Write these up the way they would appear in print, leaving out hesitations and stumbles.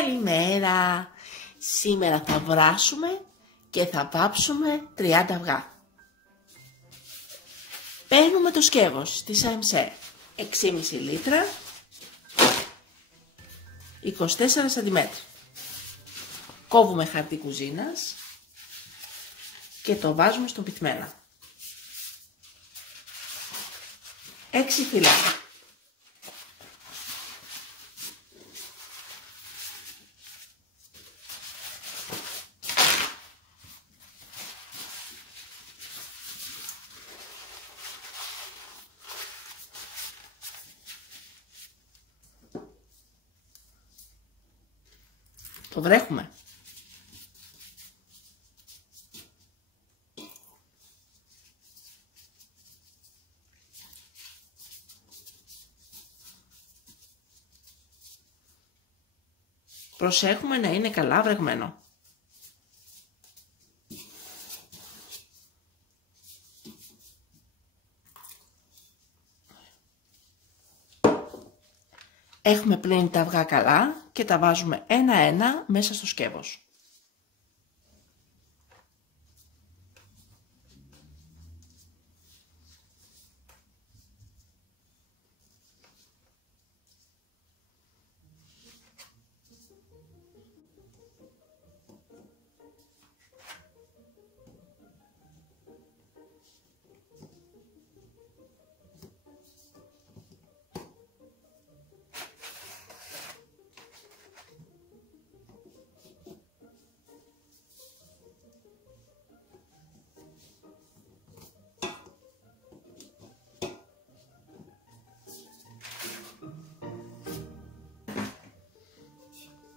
Καλημέρα! Σήμερα θα βράσουμε και θα βάψουμε 30 αυγά. Παίρνουμε το σκεύος της AMC 6,5 λίτρα, 24 cm. Κόβουμε χαρτί κουζίνας και το βάζουμε στον πυθμένα. 6 φύλλα. Το βρέχουμε. Προσέχουμε να είναι καλά βρεγμένο. Έχουμε πλύνει τα αυγά καλά και τα βάζουμε ένα-ένα μέσα στο σκεύος.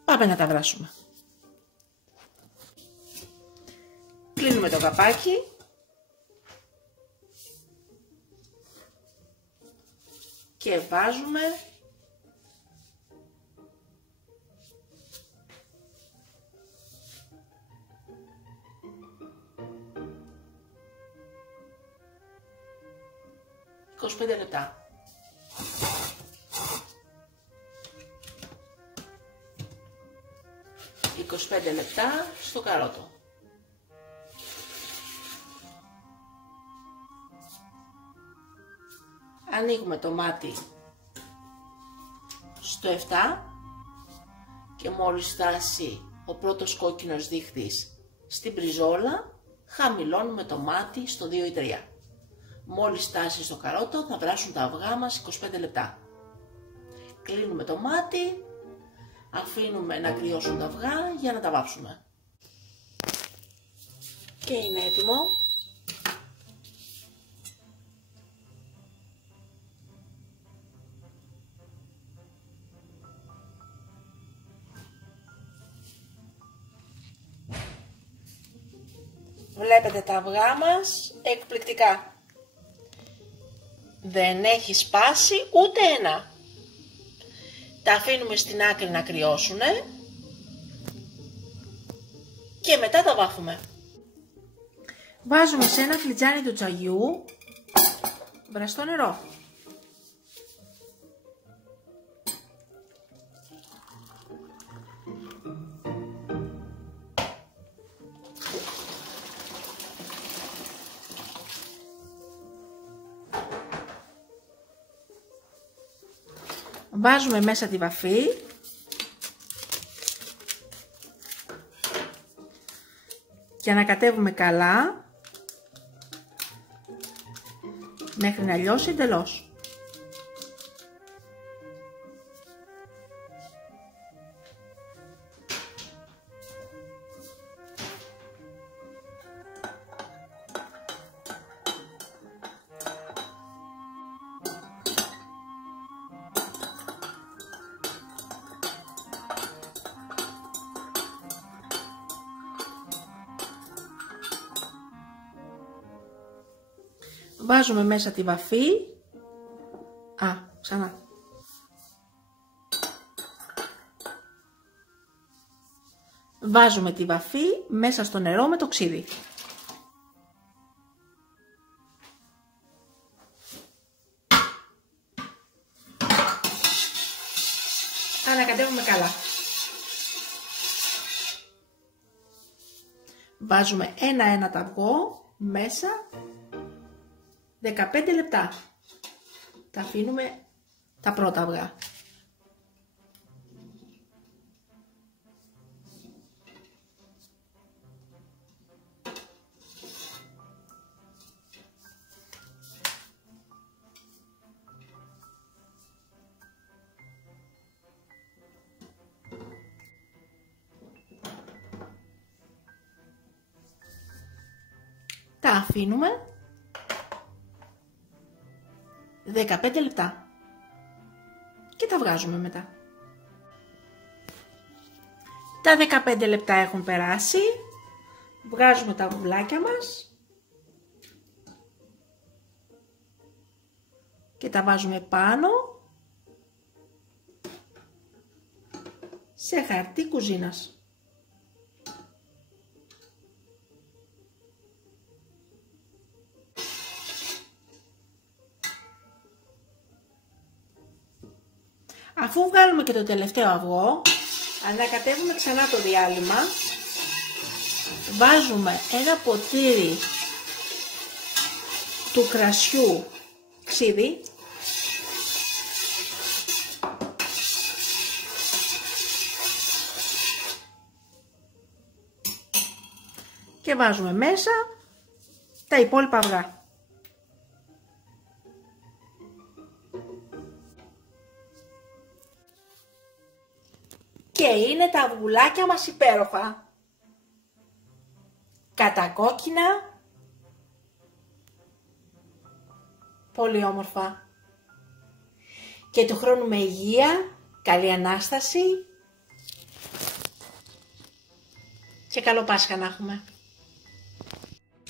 Πάμε να τα βράσουμε. Κλείνουμε το καπάκι. Και βάζουμε ...25 λεπτά. λεπτά στο καρότο. Ανοίγουμε το μάτι στο 7 και μόλις φτάσει ο πρώτος κόκκινος δείχτης στην μπριζόλα, χαμηλώνουμε το μάτι στο 2 ή 3. Μόλις φτάσει στο καρότο θα βράσουν τα αυγά μας 25 λεπτά. Κλείνουμε το μάτι. Αφήνουμε να κρυώσουν τα αυγά για να τα βάψουμε. Και είναι έτοιμο. Βλέπετε τα αυγά μας εκπληκτικά. Δεν έχει σπάσει ούτε ένα. Τα αφήνουμε στην άκρη να κρυώσουν και μετά τα βάφουμε. Βάζουμε σε ένα φλιτζάνι του τσαγιού βραστό νερό. Βάζουμε μέσα τη βαφή και ανακατεύουμε καλά μέχρι να λιώσει εντελώς. Βάζουμε μέσα τη βαφή. Ξανά. Βάζουμε τη βαφή μέσα στο νερό με το ξύδι. Ανακατεύουμε καλά. Βάζουμε ένα-ένα το αυγό μέσα 15 λεπτά. Τα αφήνουμε τα πρώτα αυγά. Τα αφήνουμε 15 λεπτά και τα βγάζουμε μετά. Τα 15 λεπτά έχουν περάσει, βγάζουμε τα βουβλάκια μας και τα βάζουμε πάνω σε χαρτί κουζίνας. Αφού βγάλουμε και το τελευταίο αυγό, ανακατεύουμε ξανά το διάλειμμα, βάζουμε ένα ποτήρι του κρασιού ξύδι και βάζουμε μέσα τα υπόλοιπα αυγά. Και είναι τα αυγουλάκια μας υπέροχα. Κατακόκκινα. Πολύ όμορφα. Και του χρόνου με υγεία, καλή Ανάσταση και καλό Πάσχα να έχουμε.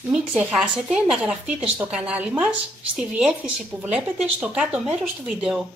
Μην ξεχάσετε να γραφτείτε στο κανάλι μας στη διεύθυνση που βλέπετε στο κάτω μέρος του βίντεο.